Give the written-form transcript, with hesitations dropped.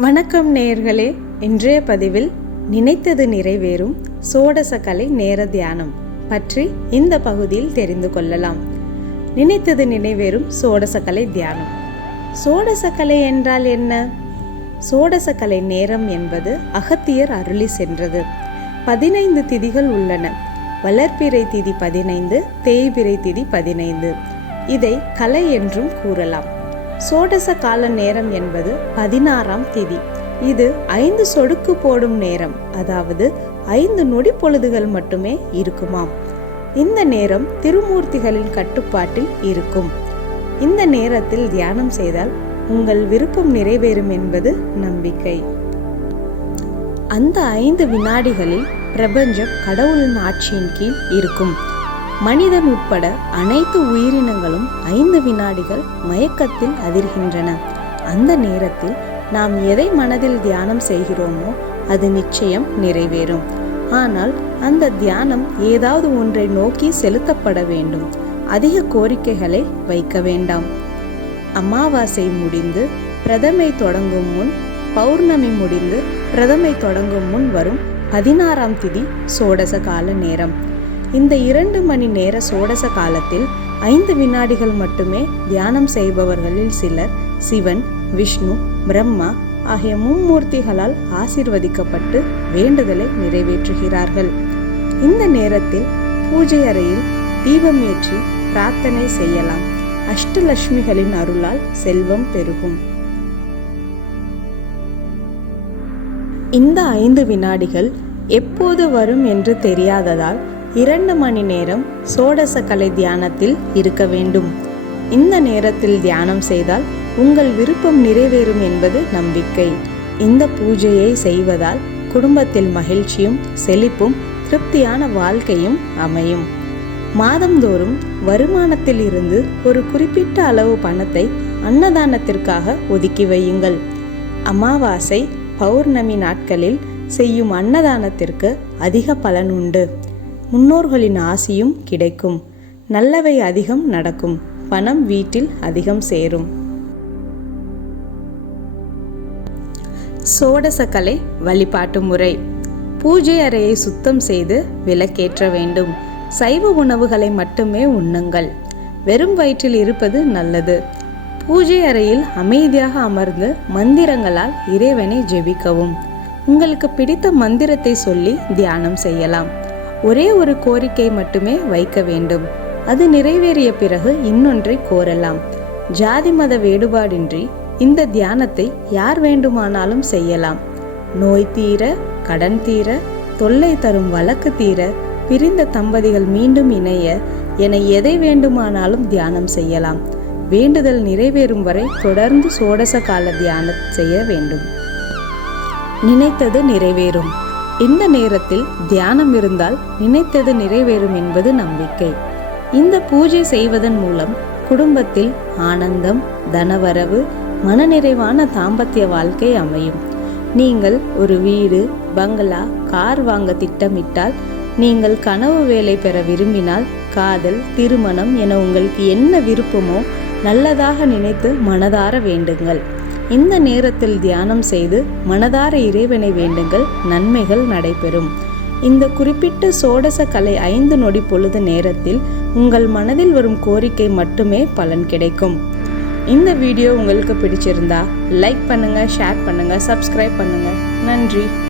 வணக்கம் நேயர்களே. இன்றைய பதிவில் நினைத்தது நிறைவேறும் சோடசக்கலை நேர தியானம் பற்றி இந்த பகுதியில் தெரிந்து கொள்ளலாம். நினைத்தது நிறைவேறும் சோடசக்கலை தியானம். சோடசக்கலை என்றால் என்ன? சோடசக்கலை நேரம் என்பது அகத்தியர் அருளி சென்றது. 15 திதிகள் உள்ளன. வளர்பிறை திதி 15, தேய்பிறை திதி 15. இதை கலை என்றும் கூறலாம். சோடச கால நேரம் என்பது 16ஆம் திதி. இது 5 சொடுக்கு போடும் நேரம், அதாவது 5 நொடி பொழுதுகள் மட்டுமே இருக்குமாம். இந்த நேரம் திருமூர்த்திகளின் கட்டுப்பாட்டில் இருக்கும். இந்த நேரத்தில் தியானம் செய்தால் உங்கள் விருப்பம் நிறைவேறும் என்பது நம்பிக்கை. அந்த 5 வினாடிகளில் பிரபஞ்சம் கடவுளின் ஆட்சியின் கீழ் இருக்கும். மனிதன் உட்பட அனைத்து உயிரினங்களும் 5 வினாடிகள் மயக்கத்தில் அதிர்கின்றன. அந்த நேரத்தில் நாம் எதை மனதில் தியானம் செய்கிறோமோ அது நிச்சயம் நிறைவேறும். ஆனால் அந்த தியானம் ஏதாவது ஒன்றை நோக்கி செலுத்தப்பட வேண்டும். அதிக கோரிக்கைகளை வைக்க வேண்டாம். அமாவாசை முடிந்து பிரதமை தொடங்கும் முன், பௌர்ணமி முடிந்து பிரதமை தொடங்கும் முன் வரும் 16ஆம் திதி சோடச கால நேரம். இந்த 2 மணி நேர சோடச காலத்தில் 5 வினாடிகள் மட்டுமே தியானம் செய்பவர்களில் சிலர் சிவன், விஷ்ணு, பிரம்மா ஆகிய மும்மூர்த்திகளால் ஆசீர்வதிக்கப்பட்டு வேண்டுதலை நிறைவேற்றுகிறார்கள். இந்த நேரத்தில் பூஜை அறையில் தீபம் ஏற்றி பிரார்த்தனை செய்யலாம். அஷ்டலட்சுமிகளின் அருளால் செல்வம் பெருகும். இந்த 5 வினாடிகள் எப்போது வரும் என்று தெரியாததால் 2 மணி நேரம் சோடச கலை தியானத்தில் இருக்க வேண்டும். இந்த நேரத்தில் தியானம் செய்தால் உங்கள் விருப்பம் நிறைவேறும் என்பது நம்பிக்கை. இந்த பூஜையை செய்வதால் குடும்பத்தில் மகிழ்ச்சியும் செழிப்பும் திருப்தியான வாழ்க்கையும் அமையும். மாதந்தோறும் வருமானத்தில் இருந்து ஒரு குறிப்பிட்ட அளவு பணத்தை அன்னதானத்திற்காக ஒதுக்கி வையுங்கள். அமாவாசை, பௌர்ணமி நாட்களில் செய்யும் அன்னதானத்திற்கு அதிக பலன் உண்டு. முன்னோர்களின் ஆசியும் கிடைக்கும். நல்லவை அதிகம் நடக்கும். பணம் வீட்டில் அதிகம் சேரும். சோடசக்கலை வழிபாட்டு முறை. பூஜை அறையை சுத்தம் செய்து விளக்கேற்ற வேண்டும். சைவ உணவுகளை மட்டுமே உண்ணுங்கள். வெறும் வயிற்றில் இருப்பது நல்லது. பூஜை அறையில் அமைதியாக அமர்ந்து மந்திரங்களால் இறைவனை ஜெபிக்கவும். உங்களுக்கு பிடித்த மந்திரத்தை சொல்லி தியானம் செய்யலாம். ஒரே ஒரு கோரிக்கை மட்டுமே வைக்க வேண்டும். அது நிறைவேறிய பிறகு இன்னொன்றை கோரலாம். ஜாதி மத வேறுபாடின்றி இந்த தியானத்தை யார் வேண்டுமானாலும் செய்யலாம். நோய் தீர, கடன் தீர, தொல்லை தரும் வழக்கு தீர, பிரிந்த தம்பதிகள் மீண்டும் இணைய என எதை வேண்டுமானாலும் தியானம் செய்யலாம். வேண்டுதல் நிறைவேறும் வரை தொடர்ந்து சோடச கால தியானம் செய்ய வேண்டும். நினைத்தது நிறைவேறும். இந்த நேரத்தில் தியானம் இருந்தால் நினைத்தது நிறைவேறும் என்பது நம்பிக்கை. இந்த பூஜை செய்வதன் மூலம் குடும்பத்தில் ஆனந்தம், தனவரவு, மனநிறைவான தாம்பத்திய வாழ்க்கை அமையும். நீங்கள் ஒரு வீடு, பங்களா, கார் வாங்க திட்டமிட்டால், நீங்கள் கனவு வேலை பெற விரும்பினால், காதல், திருமணம் என உங்களுக்கு என்ன விருப்பமோ நல்லதாக நினைத்து மனதார வேண்டுங்கள். இந்த நேரத்தில் தியானம் செய்து மனதார இறைவனை வேண்டுங்கள். நன்மைகள் நடைபெறும். இந்த குறிப்பிட்ட சோடச கலை 5 நொடி பொழுது நேரத்தில் உங்கள் மனதில் வரும் கோரிக்கை மட்டுமே பலன் கிடைக்கும். இந்த வீடியோ உங்களுக்கு பிடிச்சிருந்தா லைக் பண்ணுங்க, ஷேர் பண்ணுங்க, சப்ஸ்கிரைப் பண்ணுங்க. நன்றி.